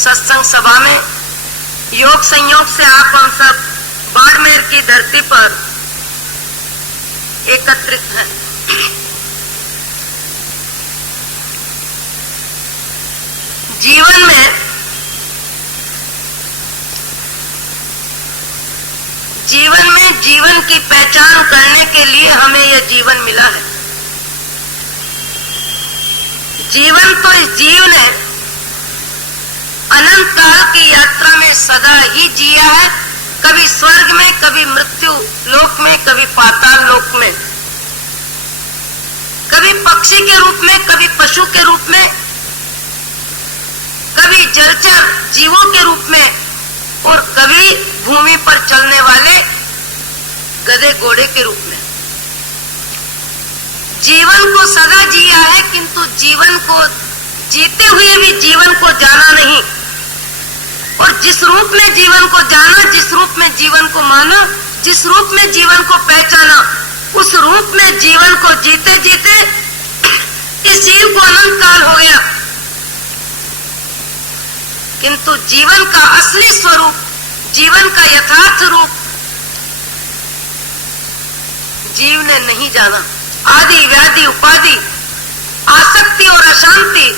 सत्संग सभा में योग संयोग से आप हम सब बाड़मेर की धरती पर एकत्रित हैं। जीवन में जीवन की पहचान करने के लिए हमें यह जीवन मिला है। जीवन तो इस जीव ने अनंत काल की यात्रा में सदा ही जिया है, कभी स्वर्ग में, कभी मृत्यु लोक में, कभी पाताल लोक में, कभी पक्षी के रूप में, कभी पशु के रूप में, कभी जलचर जीवों के रूप में और कभी भूमि पर चलने वाले गधे घोड़े के रूप में। जीवन को सदा जिया है, किंतु जीवन को जीते हुए भी जीवन को जाना नहीं। और जिस रूप में जीवन को जाना, जिस रूप में जीवन को माना, जिस रूप में जीवन को पहचाना, उस रूप में जीवन को जीते जीते इस जीव को अनंत काल हो गया, किंतु जीवन का असली स्वरूप, जीवन का यथार्थ रूप जीव ने नहीं जाना। आदि व्याधि उपाधि आसक्ति और अशांति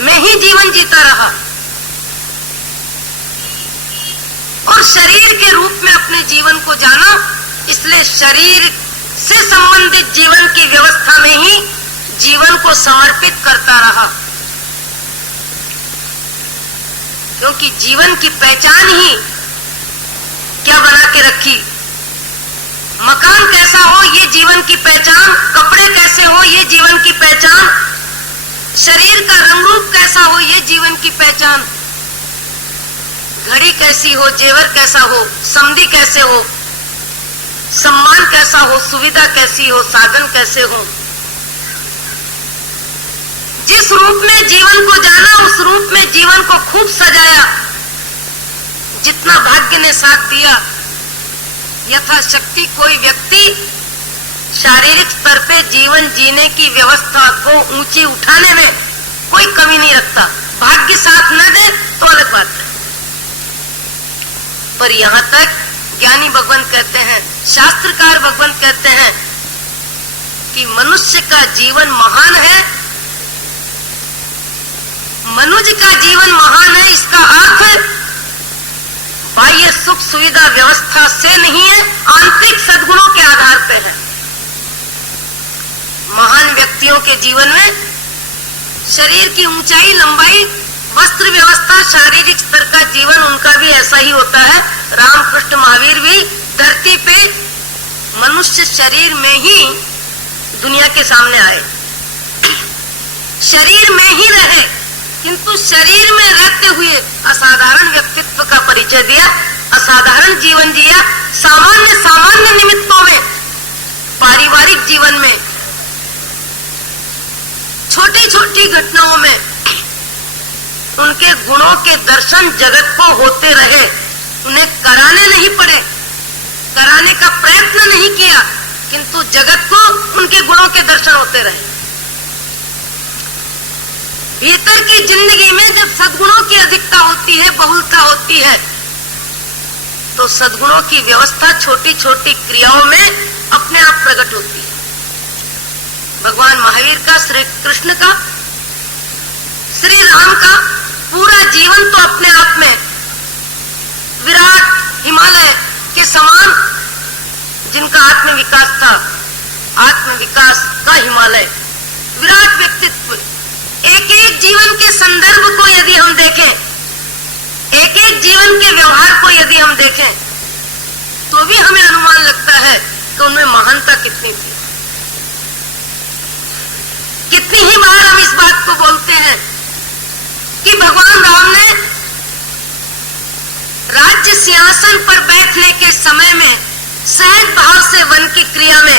में ही जीवन जीता रहा और शरीर के रूप में अपने जीवन को जाना। इसलिए शरीर से संबंधित जीवन की व्यवस्था में ही जीवन को समर्पित करता रहा, क्योंकि जीवन की पहचान ही क्या बना के रखी। मकान कैसा हो ये जीवन की पहचान, कपड़े कैसे हो ये जीवन की पहचान, शरीर का रंग रूप कैसा हो ये जीवन की पहचान, घड़ी कैसी हो, जेवर कैसा हो, समधी कैसे हो, सम्मान कैसा हो, सुविधा कैसी हो, साधन कैसे हो। जिस रूप में जीवन को जाना, उस रूप में जीवन को खूब सजाया, जितना भाग्य ने साथ दिया। यथाशक्ति कोई व्यक्ति शारीरिक स्तर पे जीवन जीने की व्यवस्था को ऊंची उठाने में कोई कमी नहीं रखता। भाग्य साथ न दे तो अलग बात है, पर यहाँ तक ज्ञानी भगवंत कहते हैं, शास्त्रकार भगवंत कहते हैं कि मनुष्य का जीवन महान है, मनुष्य का जीवन महान है। इसका अर्थ बाह्य सुख सुविधा व्यवस्था से नहीं है, आंतरिक सद्गुणों के आधार पे है। महान व्यक्तियों के जीवन में शरीर की ऊंचाई, लंबाई, वस्त्र व्यवस्था, शारीरिक स्तर का जीवन उनका भी ऐसा ही होता है। रामकृष्ण महावीर भी धरती पे मनुष्य शरीर में ही दुनिया के सामने आए, शरीर में ही रहे, किंतु शरीर में रहते हुए असाधारण व्यक्तित्व का परिचय दिया, असाधारण जीवन जिया। सामान्य निमित्तों में, पारिवारिक जीवन में, छोटी छोटी घटनाओं में उनके गुणों के दर्शन जगत को होते रहे। उन्हें कराने नहीं पड़े, कराने का प्रयत्न नहीं किया, किंतु जगत को उनके गुणों के दर्शन होते रहे। भीतर की जिंदगी में जब सद्गुणों की अधिकता होती है, बहुलता होती है, तो सद्गुणों की व्यवस्था छोटी छोटी क्रियाओं में अपने आप प्रकट होती है। भगवान महावीर का, श्री कृष्ण का, श्री राम का पूरा जीवन तो अपने आप में विराट हिमालय के समान, जिनका आत्म विकास था, आत्म विकास का हिमालय, विराट व्यक्तित्व। एक एक जीवन के संदर्भ को यदि हम देखें, एक एक जीवन के व्यवहार को यदि हम देखें, तो भी हमें अनुमान लगता है कि उनमें महानता कितनी थी। कितनी ही बार हम इस बात को बोलते हैं कि भगवान राम ने राज्य सिंहासन पर बैठने के समय में सहज भाव से वन की क्रिया में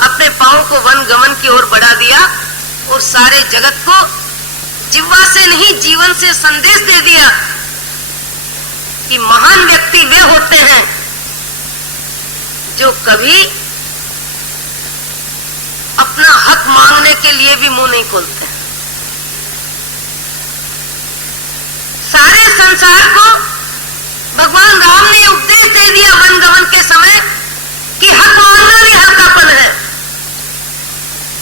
अपने पांव को वन गमन की ओर बढ़ा दिया और सारे जगत को जिह्वा से नहीं जीवन से संदेश दे दिया कि महान व्यक्ति वे होते हैं जो कभी अपना हक मांगने के लिए भी मुंह नहीं खोलते हैं। सारे संसार को भगवान राम ने उपदेश दे दिया वन गमन के समय कि हक मांगना भी हल्कापन है,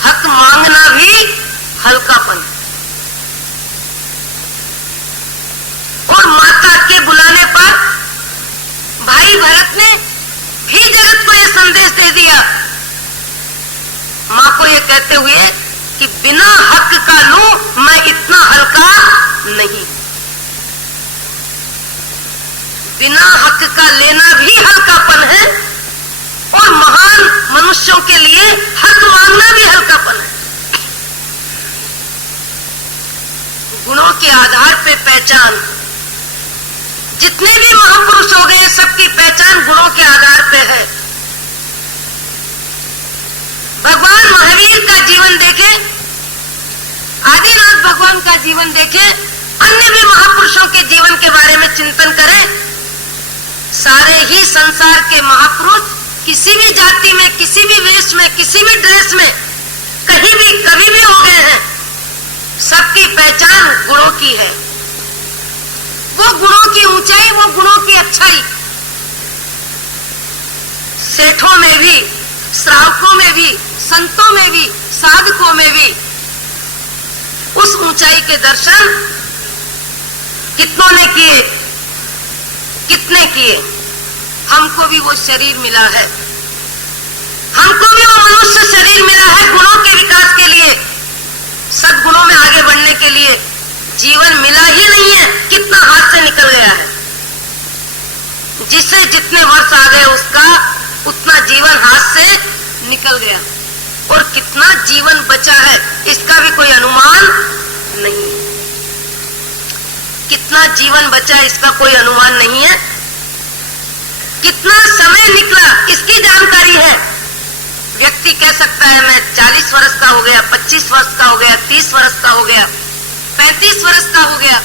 हक मांगना भी हल्कापन। और माता के बुलाने पर भाई भरत ने भी जगत को यह संदेश दे दिया, मां को यह कहते हुए कि बिना हक का लूं मैं इतना हल्का नहीं। बिना हक का लेना भी हल्कापन है और महान मनुष्यों के लिए हक मांगना भी हल्कापन है। गुणों के आधार पे पहचान, जितने भी महापुरुष हो गए सबकी पहचान गुणों के आधार पे है। भगवान महावीर का जीवन देखें, आदिनाथ भगवान का जीवन देखें, अन्य भी महापुरुषों के जीवन के बारे में चिंतन करें। सारे ही संसार के महापुरुष किसी भी जाति में, किसी भी वेश में, किसी भी ड्रेस में, कहीं भी कभी भी हो गए हैं, सबकी पहचान गुणों की है। वो गुणों की ऊंचाई, वो गुणों की अच्छाई। सेठों में भी, श्रावकों में भी, संतों में भी, साधकों में भी उस ऊंचाई के दर्शन कितनों ने किए, कितने किए। हमको भी वो शरीर मिला है, हमको भी वो मनुष्य शरीर मिला है गुणों के विकास के लिए, सद्गुणों में आगे बढ़ने के लिए। जीवन मिला ही नहीं है, कितना हाथ से निकल गया है। जिससे जितने वर्ष आ गए उसका उतना जीवन हाथ से निकल गया, और कितना जीवन बचा है इसका भी कोई अनुमान नहीं है। कितना जीवन बचा इसका कोई अनुमान नहीं है। कितना समय निकला इसकी जानकारी है। व्यक्ति कह सकता है मैं 40 वर्ष का हो गया, 25 वर्ष का हो गया, 30 वर्ष का हो गया, 35 वर्ष का हो गया,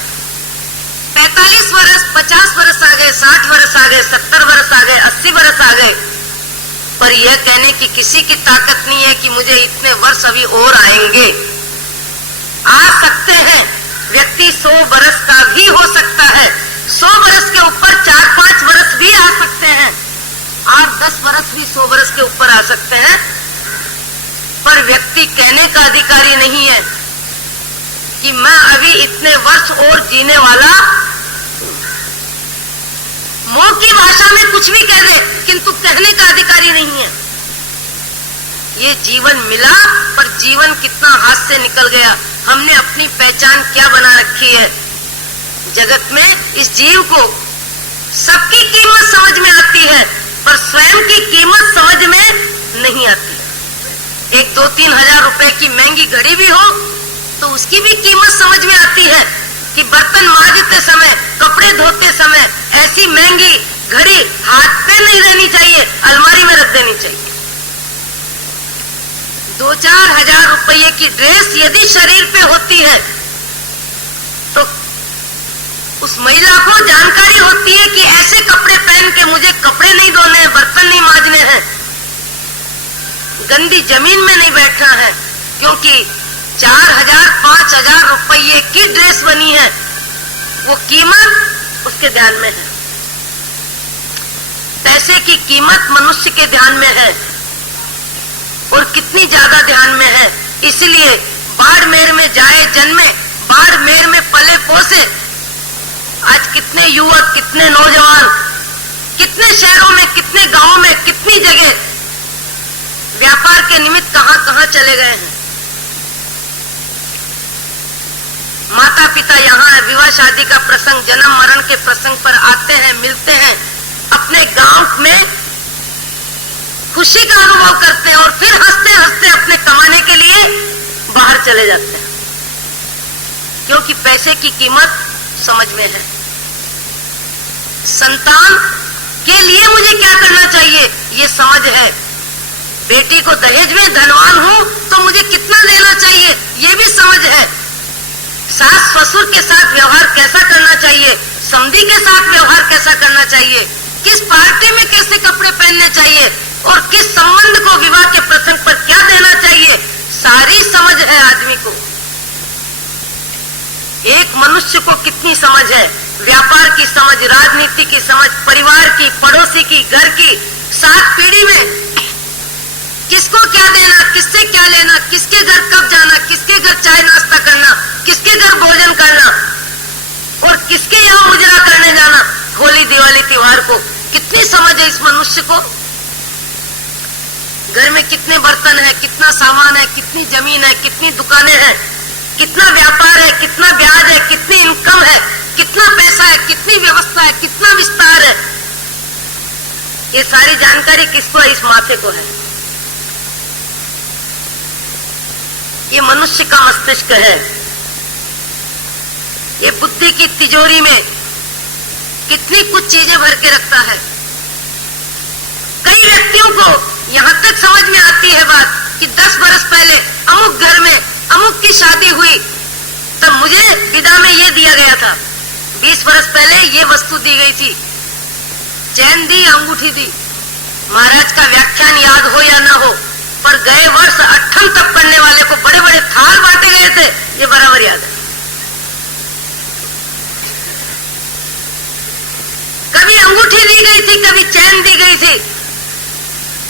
45 वर्ष, 50 वर्ष आ गए, 60 वर्ष आ गए, 70 वर्ष आ गए, 80 वर्ष आ गए। पर यह कहने की किसी की ताकत नहीं है कि मुझे इतने वर्ष अभी और आएंगे। आ सकते हैं, व्यक्ति 100 वर्ष का भी हो सकता है, 100 वर्ष के ऊपर 4-5 वर्ष भी आ सकते हैं, 8-10 वर्ष भी 100 वर्ष के ऊपर आ सकते हैं। पर व्यक्ति कहने का अधिकारी नहीं है कि मैं अभी इतने वर्ष और जीने वाला। मुंह की भाषा में कुछ भी कह दे, किंतु कहने का अधिकारी नहीं है। ये जीवन मिला, पर जीवन कितना हाथ से निकल गया। हमने अपनी पहचान क्या बना रखी है जगत में। इस जीव को सबकी कीमत समझ में आती है, पर स्वयं की कीमत समझ में नहीं आती। 1-2-3 हजार रुपए की महंगी घड़ी भी हो तो उसकी भी कीमत समझ में आती है कि बर्तन मांजते समय, कपड़े धोते समय ऐसी महंगी घड़ी हाथ पे नहीं रहनी चाहिए, अलमारी में रख देनी चाहिए। 2-4 हजार रुपये की ड्रेस यदि शरीर पे होती है तो उस महिला को जानकारी होती है कि ऐसे कपड़े पहन के मुझे कपड़े नहीं धोने हैं, बर्तन नहीं मांजने हैं, गंदी जमीन में नहीं बैठना है। क्योंकि 4,000-5,000 रुपये की ड्रेस बनी है, वो कीमत उसके ध्यान में है। पैसे की कीमत मनुष्य के ध्यान में है, और कितनी ज्यादा ध्यान में है। इसलिए बाड़मेर में जाए जन्मे, बाड़मेर में पले पोसे। आज कितने युवक, कितने नौजवान, कितने शहरों में, कितने गांवों में, कितनी जगह व्यापार के निमित्त कहां कहां चले गए हैं। माता पिता यहाँ विवाह शादी का प्रसंग, जन्म मरण के प्रसंग पर आते हैं, मिलते हैं, अपने गांव में खुशी का अनुभव करते हैं, और फिर हंसते हंसते अपने कमाने के लिए बाहर चले जाते हैं। क्योंकि पैसे की कीमत समझ में है। संतान के लिए मुझे क्या करना चाहिए ये समझ है। बेटी को दहेज में धनवान हूं तो मुझे कितना देना चाहिए ये भी समझ है। सास ससुर के साथ व्यवहार कैसा करना चाहिए, समधी के साथ व्यवहार कैसा करना चाहिए, किस पार्टी में कैसे कपड़े पहनने चाहिए, और किस संबंध को विवाह के प्रसंग पर क्या देना चाहिए, सारी समझ है आदमी को। एक मनुष्य को कितनी समझ है। व्यापार की समझ, राजनीति की समझ, परिवार की, पड़ोसी की, घर की, 7 पीढ़ी में किसको क्या देना, किससे क्या लेना, किसके घर कब जाना, किसके घर चाय नाश्ता करना, किसके घर भोजन करना और किसके यहाँ उजरा करने जाना होली दिवाली त्योहार को। कितनी समझ है इस मनुष्य को। घर में कितने बर्तन है, कितना सामान है, कितनी जमीन है, कितनी दुकानें हैं, कितना व्यापार है, कितना ब्याज है, कितनी इनकम है, कितना पैसा है, कितनी व्यवस्था है, कितना विस्तार है। ये सारी जानकारी किसको है? इस माथे को है। ये मनुष्य का मस्तिष्क है। ये बुद्धि की तिजोरी में कितनी कुछ चीजें भर के रखता है। कई व्यक्तियों को यहां तक समझ में आती है बात कि 10 बरस पहले अमुक घर में अमुक की शादी हुई, तब मुझे विदा में ये दिया गया था। 20 बरस पहले ये वस्तु दी गई थी, चैन दी, अंगूठी दी। महाराज का व्याख्यान याद हो या ना हो, पर गए वर्ष 8वीं तक पढ़ने वाले को बड़े बड़े थाल बांटे गए थे, ये बराबर याद है। कभी अंगूठी दी गई थी, कभी चैन दी गई थी,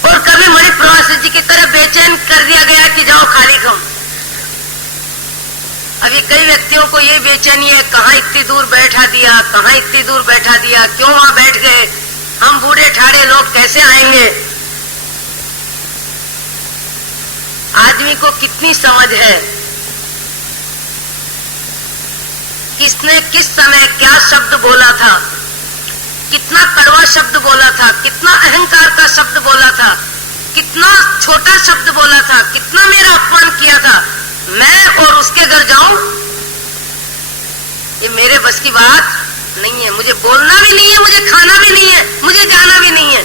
और कभी मणिप्रवासी जी की तरह बेचैन कर दिया गया कि जाओ खाली खाओ। अभी कई व्यक्तियों को ये बेचैनी है, कहाँ इतनी दूर बैठा दिया, कहाँ इतनी दूर बैठा दिया, क्यों वहां बैठ गए, हम बूढ़े ठाड़े लोग कैसे आएंगे। आदमी को कितनी समझ है, किसने किस समय क्या शब्द बोला था, कितना कड़वा शब्द बोला था, कितना अहंकार का शब्द बोला था, कितना छोटा शब्द बोला था, कितना मेरा अपमान किया था। मैं और उसके घर जाऊं, ये मेरे बस की बात नहीं है। मुझे बोलना भी नहीं है, मुझे खाना भी नहीं है, मुझे जाना भी नहीं है।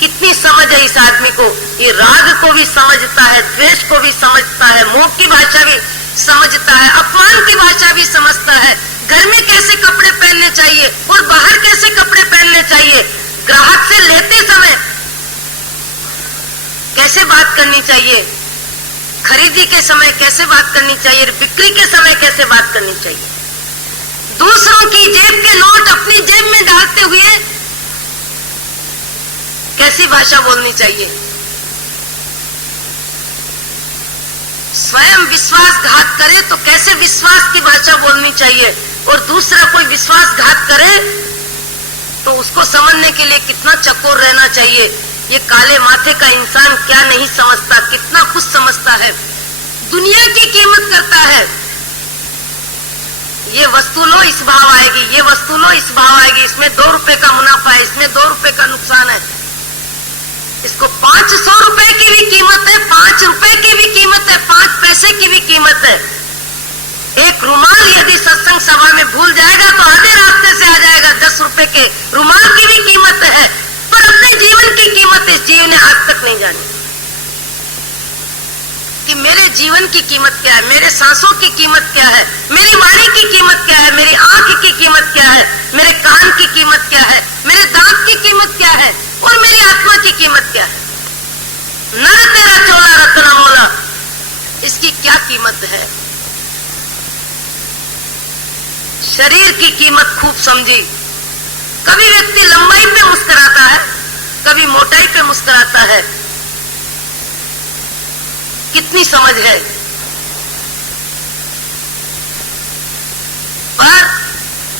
कितनी समझ है इस आदमी को। ये राग को भी समझता है, द्वेष को भी समझता है, मोह की भाषा भी समझता है, अपमान की भाषा भी समझता है। घर में कैसे कपड़े पहनने चाहिए और बाहर कैसे कपड़े पहनने चाहिए, ग्राहक से लेते समय कैसे बात करनी चाहिए, खरीदी के समय कैसे बात करनी चाहिए, बिक्री के समय कैसे बात करनी चाहिए, दूसरों की जेब के नोट अपनी जेब में डालते हुए कैसी भाषा बोलनी चाहिए, स्वयं विश्वासघात करे तो कैसे विश्वास की भाषा बोलनी चाहिए, और दूसरा कोई विश्वासघात करे तो उसको समझने के लिए कितना चकोर रहना चाहिए। ये काले माथे का इंसान क्या नहीं समझता, कितना कुछ समझता है, दुनिया की कीमत करता है। ये वस्तु लो इस भाव आएगी, ये वस्तु लो इस भाव आएगी, इसमें 2 रुपए का मुनाफा है, इसमें 2 रुपए का नुकसान है। इसको 500 रुपए की भी कीमत है, 5 रुपए की भी कीमत है, 5 पैसे की भी कीमत है। एक रुमाल यदि सत्संग सभा में भूल जाएगा तो आधे रास्ते से आ जाएगा। 10 रुपए के रुमाल की भी कीमत है, पर अपने जीवन की कीमत इस जीव ने आज तक नहीं जानी कि मेरे जीवन की कीमत क्या है, मेरे सांसों की कीमत क्या है, मेरी वाणी की कीमत क्या है, मेरी आंख की कीमत क्या है, मेरे कान की कीमत क्या है, मेरे दांत की कीमत क्या है और मेरी आत्मा की कीमत क्या है। नर तेरा चोला रत्न मोला, इसकी क्या कीमत है। शरीर की कीमत खूब समझी। कभी व्यक्ति लंबाई पे मुस्कुराता है, कभी मोटाई पे मुस्कुराता है। कितनी समझ है। पर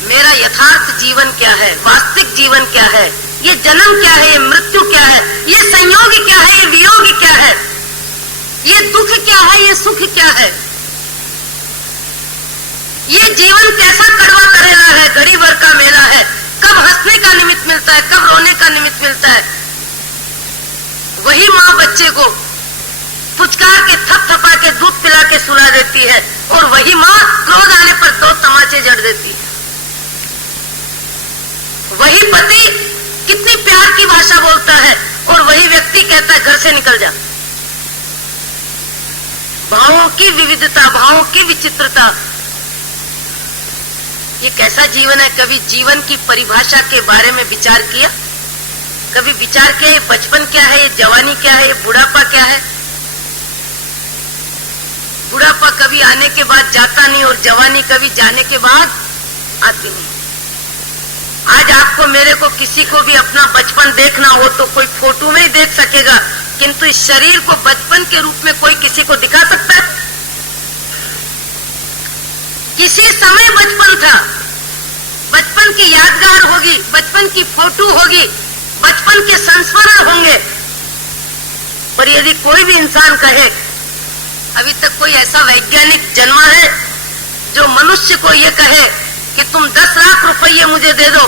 मेरा यथार्थ जीवन क्या है, वास्तविक जीवन क्या है, ये जन्म क्या है, ये मृत्यु क्या है, ये संयोग क्या है, ये वियोग क्या है, ये दुख क्या है, ये सुख क्या है, ये जीवन कैसा कड़वा करेला है, घड़ी भर का मेला है। कब हंसने का निमित्त मिलता है, कब रोने का निमित्त मिलता है। वही माँ बच्चे को पुचकार के थपथपा के दूध पिला के सुला देती है, और वही माँ क्रोध आने पर 2 तमाचे जड़ देती है। वही पति कितनी प्यार की भाषा बोलता है, और वही व्यक्ति कहता है घर से निकल जा। भावों की विविधता, भावों की विचित्रता, ये कैसा जीवन है। कभी जीवन की परिभाषा के बारे में विचार किया, कभी विचार किया ये बचपन क्या है, ये जवानी क्या है, ये बुढ़ापा क्या है। बुढ़ापा कभी आने के बाद जाता नहीं, और जवानी कभी जाने के बाद आती नहीं। आज आपको मेरे को किसी को भी अपना बचपन देखना हो तो कोई फोटो में ही देख सकेगा, किंतु इस शरीर को बचपन के रूप में कोई किसी को दिखा सकता है? किसी समय बचपन था, बचपन की यादगार होगी, बचपन की फोटो होगी, बचपन के संस्मरण होंगे। पर यदि कोई भी इंसान कहे, अभी तक कोई ऐसा वैज्ञानिक जन्मा है जो मनुष्य को यह कहे कि तुम 10 लाख रुपये मुझे दे दो,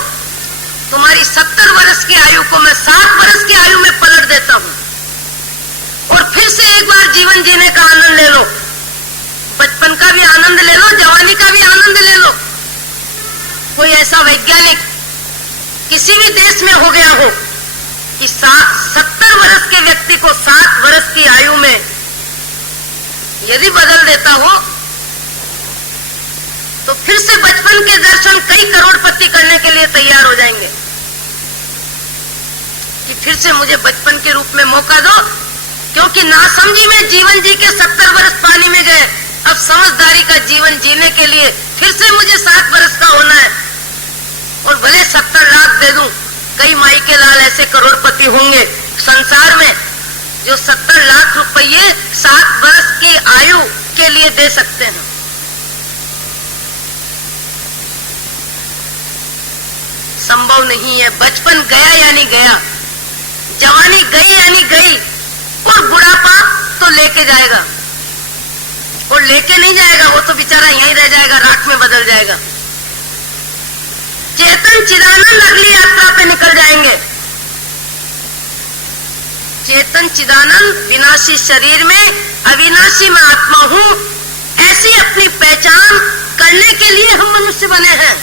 तुम्हारी 70 वर्ष की आयु को मैं 60 वर्ष की आयु में पलट देता हूं और फिर से एक बार जीवन जीने का आनंद ले लो, बचपन का भी आनंद ले लो, जवानी का भी आनंद ले लो। कोई ऐसा वैज्ञानिक किसी भी देश में हो गया हो कि 70 वर्ष के व्यक्ति को 60 वर्ष की आयु में यदि बदल देता हो तो फिर से बचपन के दर्शन कई करोड़पति करने के लिए तैयार हो जाएंगे कि फिर से मुझे बचपन के रूप में मौका दो, क्योंकि नासमझी में जीवन जी के 70 वर्ष पानी में गए, अब समझदारी का जीवन जीने के लिए फिर से मुझे 60 वर्ष का होना है और भले 70 लाख दे दूं। कई माई के लाल ऐसे करोड़पति होंगे संसार में जो 70 लाख रुपये 60 वर्ष की आयु के लिए दे सकते हैं। संभव नहीं है। बचपन गया यानी गया, जवानी गई यानी गई, और बुढ़ापा तो लेके जाएगा, और लेके नहीं जाएगा, वो तो बेचारा यहीं रह जाएगा, राख में बदल जाएगा। चेतन चिदानंद अगली यात्रा पे निकल जाएंगे। चेतन चिदानंद विनाशी शरीर में अविनाशी में आत्मा हूं, ऐसी अपनी पहचान करने के लिए हम मनुष्य बने हैं।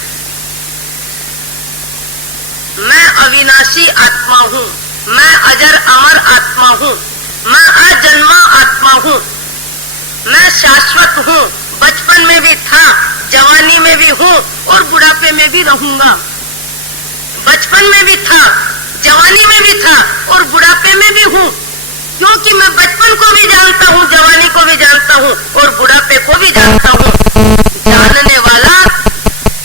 मैं अविनाशी आत्मा हूं, मैं अजर अमर आत्मा हूं, मैं अजन्मा आत्मा हूं, मैं शाश्वत हूं। बचपन में भी था, जवानी में भी हूं और बुढ़ापे में भी रहूंगा। बचपन में भी था, जवानी में भी था और बुढ़ापे में भी हूं, क्योंकि मैं बचपन को भी जानता हूं, जवानी को भी जानता हूं और बुढ़ापे को भी जानता हूं। जानने वाला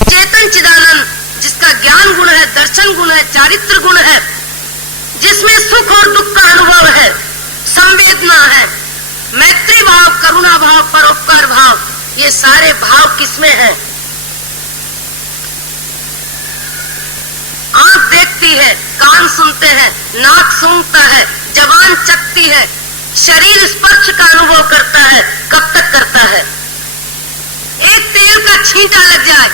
चेतन चिदानंद, जिसका ज्ञान गुण है, दर्शन गुण है, चारित्र गुण है, जिसमें सुख और दुख का अनुभव है, संवेदना है, मैत्री भाव, करुणा भाव, परोपकार भाव, ये सारे भाव किसमें है? आंख देखती है, कान सुनते हैं, नाक सूंघता है, जबान चखती है, शरीर स्पर्श का अनुभव करता है। कब तक करता है? एक तेल का छींटा लग जाए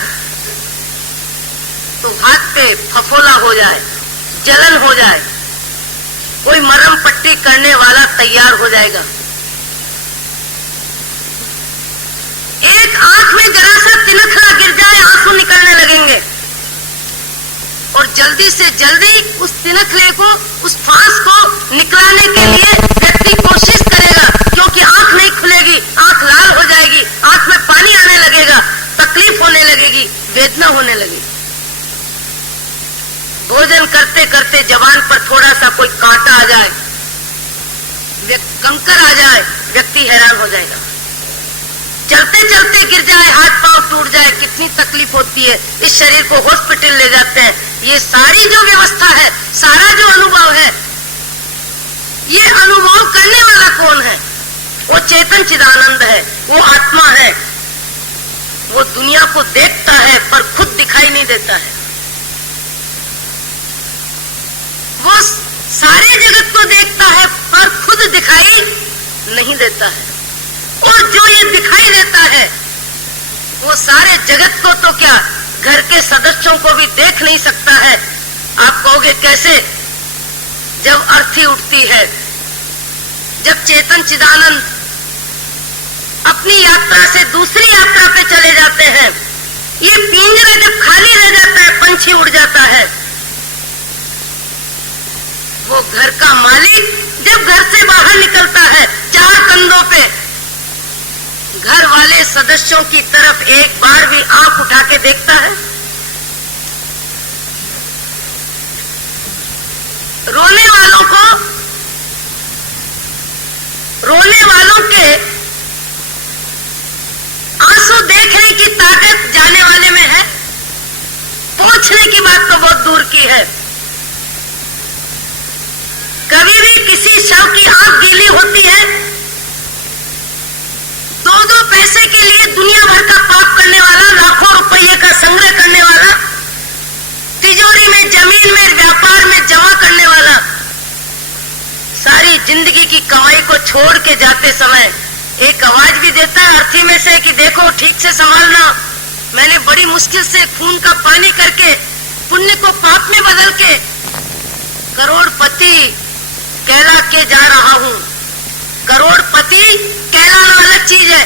तो हाथ पे फफोला हो जाए, जलन हो जाए, कोई मरहम पट्टी करने वाला तैयार हो जाएगा। एक आंख में जरा सा तिनखा गिर जाए, आंसू निकलने लगेंगे और जल्दी से जल्दी उस तिनखले को, उस फांस को निकालने के लिए व्यक्ति कोशिश करेगा, क्योंकि आंख नहीं खुलेगी, आंख लाल हो जाएगी, आंख में पानी आने लगेगा, तकलीफ होने लगेगी, वेदना होने लगेगी। भोजन करते करते जबान पर थोड़ा सा कोई कांटा आ जाए, कंकर आ जाए, व्यक्ति हैरान हो जाएगा। चलते चलते गिर जाए, हाथ पांव टूट जाए, कितनी तकलीफ होती है। इस शरीर को हॉस्पिटल ले जाते हैं। ये सारी जो व्यवस्था है, सारा जो अनुभव है, ये अनुभव करने वाला कौन है? वो चेतन चिदानंद है, वो आत्मा है। वो दुनिया को देखता है पर खुद दिखाई नहीं देता है। वो सारे जगत को देखता है पर खुद दिखाई नहीं देता है। और जो ये दिखाई देता है वो सारे जगत को तो क्या, घर के सदस्यों को भी देख नहीं सकता है। आप कहोगे कैसे? जब अर्थी उठती है, जब चेतन चिदानंद अपनी यात्रा से दूसरी यात्रा पे चले जाते हैं, ये पिंजरा जब खाली रह जाता है, पंछी उड़ जाता है, वो घर का मालिक जब घर से बाहर निकलता है, चार कंधों पे, घर वाले सदस्यों की तरफ एक बार भी आंख उठा के देखता है? रोने वालों के आंसू देखने की ताकत जाने वाले में है, सोचने की बात तो बहुत दूर की है। कभी भी किसी शव की आंख गीली होती है, 2-2 पैसे के लिए दुनिया भर का पाप करने वाला, लाखों रुपये का संग्रह करने वाला, तिजोरी में, जमीन में, व्यापार में जमा करने वाला, सारी जिंदगी की कमाई को छोड़ के जाते समय एक आवाज भी देता है अर्थी में से कि देखो ठीक से संभालना, मैंने बड़ी मुश्किल से खून का पानी करके पुण्य को पाप में बदल के करोड़पति कहला के जा रहा हूं। करोड़पति कहलाना अलग चीज है,